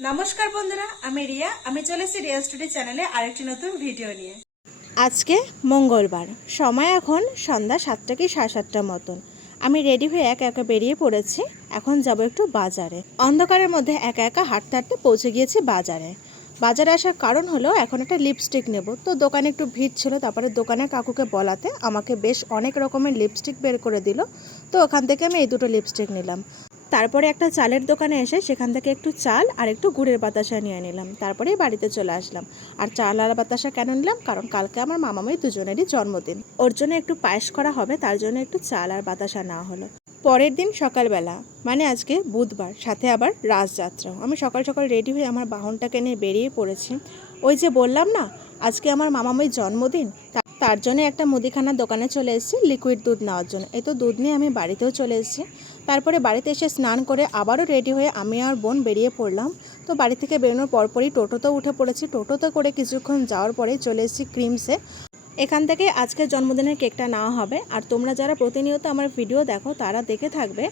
নমস্কার বন্ধুরা, আমি রিয়া। আমি চলেছি রিয়া স্টুডি চ্যানেলে আরেকটি নতুন ভিডিও নিয়ে। আজকে মঙ্গলবার। সময় এখন সন্ধ্যা সাতটা কি সাড়ে সাতটার মতন। আমি রেডি হয়ে একা একা বেরিয়ে পড়েছি। এখন যাব একটু বাজারে। অন্ধকারের মধ্যে একা একা হাঁটতে হাঁটতে পৌঁছে গিয়েছি বাজারে। বাজারে আসার কারণ হলো, এখন একটা লিপস্টিক নেব। তো দোকানে একটু ভিড় ছিল, তারপরে দোকানের কাকুকে বলাতে আমাকে বেশ অনেক রকমের লিপস্টিক বের করে দিল। তো ওখান থেকে আমি এই দুটো লিপস্টিক নিলাম। তারপরে একটা চালের দোকানে এসে সেখান থেকে একটু চাল আর একটু গুড়ের বাতাসা নিয়ে নিলাম। তারপরে বাড়িতে চলে আসলাম। আর চাল আর বাতাসা কেন নিলাম? কারণ কালকে আমার মামামাই দুজনেরই জন্মদিন। ওর জন্য একটু পায়েস করা হবে, তার জন্য একটু চাল আর বাতাসা নেওয়া হলো। পরের দিন সকালবেলা মানে আজকে বুধবার, সাথে আবার রাজযাত্রাও আমি সকাল সকাল রেডি হয়ে আমার বাহনটাকে নিয়ে বেরিয়ে পড়েছি। ওই যে বললাম না, আজকে আমার মামামাই জন্মদিন তার জন্য একটা মুদিখানার দোকানে চলে এসেছি লিকুইড দুধ নেওয়ার জন্য। এই তো দুধ নিয়ে আমি বাড়িতেও চলে এসেছি। তারপরে বাড়িতে এসে স্নান করে আবারও রেডি হয়ে আমি আর বোন বেরিয়ে পড়লাম। তো বাড়ি থেকে বেরোনোর পরপরই টোটোতে উঠে পড়েছি। টোটোতে করে কিছুক্ষণ যাওয়ার পরেই চলে এসেছি ক্রিমসে। এখান থেকে আজকের জন্মদিনের কেকটা নেওয়া হবে। আর তোমরা যারা প্রতিনিয়ত আমার ভিডিও দেখো, তারা দেখে থাকবে,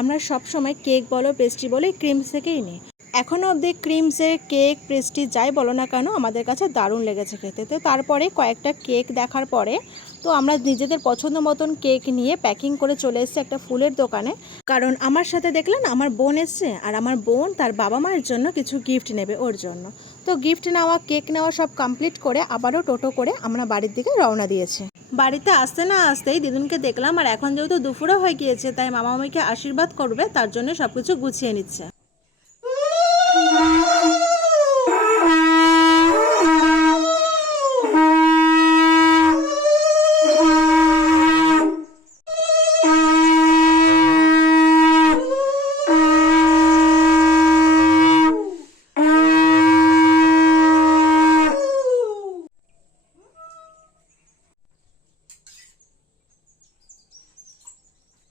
আমরা সব সময় কেক বলো, পেস্ট্রি বলো ক্রিমস থেকেই নিই। এখনও অবধি ক্রিমসের কেক, পেস্ট্রি যাই বলো না কেন, আমাদের কাছে দারুণ লেগেছে খেতে। তো তারপরে কয়েকটা কেক দেখার পরে তো আমরা নিজেদের পছন্দ মতন কেক নিয়ে প্যাকিং করে চলে এসেছি একটা ফুলের দোকানে। কারণ আমার সাথে দেখলেন, আমার বোন এসছে আর আমার বোন তার বাবা মায়ের জন্য কিছু গিফট নেবে ওর জন্য। তো গিফট নেওয়া কেক নেওয়া সব কমপ্লিট করে আবারও টোটো করে আমরা বাড়ির দিকে রওনা দিয়েছি। বাড়িতে আসতে না আসতেই দিদুনকে দেখলাম আর এখন যেহেতু দুপুরও হয়ে গিয়েছে, তাই মামা মামিকে আশীর্বাদ করবে, তার জন্য সব কিছু গুছিয়ে নিচ্ছে।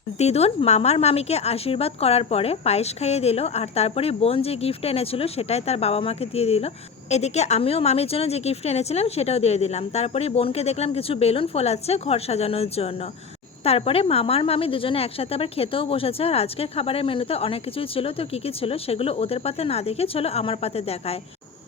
দিদুন মামার মামিকে আশীর্বাদ করার পরে পায়েস খাইয়ে দিল আর তারপরে বোন যে গিফট এনেছিল সেটাই তার বাবা মাকে দিয়ে দিল। এদিকে আমিও মামির জন্য যে গিফট এনেছিলাম সেটাও দিয়ে দিলাম। তারপরে বোনকে দেখলাম কিছু বেলুন ফোলাচ্ছে ঘর সাজানোর জন্য। তারপরে মামার মামি দুজনে একসাথে আবার খেতেও বসেছে আর আজকের খাবারের মেনুতে অনেক কিছুই ছিল। তো কী কী ছিল সেগুলো ওদের পাতে না দেখে চলো আমার পাতে দেখায়।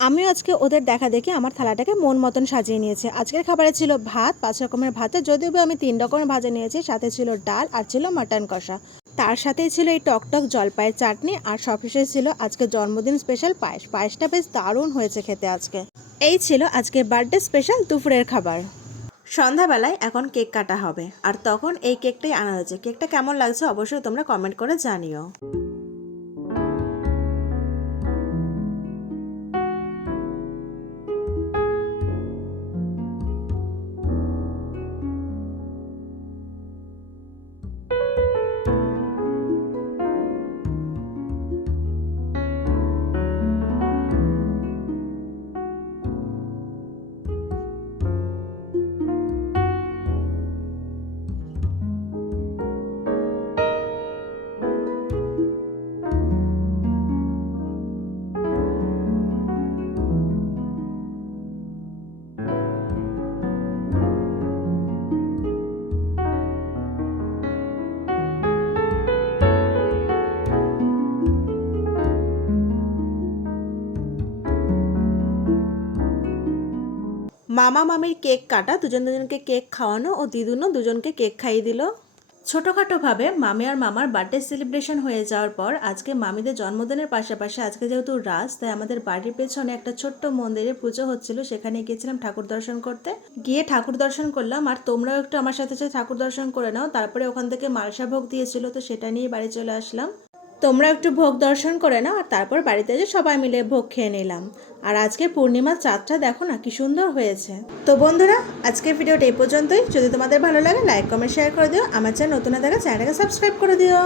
আমিও আজকে ওদের দেখা দেখে আমার থালাটাকে মন মতন সাজিয়ে নিয়েছে। আজকের খাবারে ছিল ভাত, পাঁচ রকমের ভাতে যদিও আমি তিন রকমের ভাজা নিয়েছি, সাথে ছিল ডাল আর ছিল মাটন কষা। তার সাথেই ছিল এই টকটক জলপাইয়ের চাটনি আর সবশেষে ছিল আজকে জন্মদিন স্পেশাল পায়েস। পায়েসটা বেশ দারুণ হয়েছে খেতে আজকে। এই ছিল আজকে বার্থডে স্পেশাল দুপুরের খাবার। সন্ধ্যাবেলায় এখন কেক কাটা হবে, আর তখন এই কেকটাই আনা হয়েছে। কেকটা কেমন লাগছে অবশ্যই তোমরা কমেন্ট করে জানিও। মামা মামির কেক কাটা, দুজন দুজনকে কেক খাওয়ানো ও দিদুনও দুজনকে কেক খাইয়ে দিল। ছোটোখাটোভাবে মামি আর মামার বার্থডে সেলিব্রেশন হয়ে যাওয়ার পর আজকে মামিদের জন্মদিনের পাশাপাশি আজকে যেহেতু রাস, তাই আমাদের বাড়ির পেছনে একটা ছোট্ট মন্দিরে পুজো হচ্ছিল, সেখানে গিয়েছিলাম ঠাকুর দর্শন করতে। গিয়ে ঠাকুর দর্শন করলাম, আর তোমরাও একটু আমার সাথে সাথে ঠাকুর দর্শন করে নাও। তারপরে ওখান থেকে মালসা ভোগ দিয়েছিল, তো সেটা নিয়ে বাড়ি চলে আসলাম। তোমরা একটু ভোগ দর্শন করে নাও, আর তারপর বাড়িতে যে সবাই মিলে ভোগ খেয়ে নিলাম। আর আজকে পূর্ণিমার চাঁদটা দেখো না, কি সুন্দর হয়েছে। তো বন্ধুরা, আজকের ভিডিওটা এই পর্যন্তই। যদি তোমাদের ভালো লাগে লাইক কমেন্ট শেয়ার করে দিও। আমার চ্যানেল নতুন দেখা চ্যানেলটাকে সাবস্ক্রাইব করে দিও।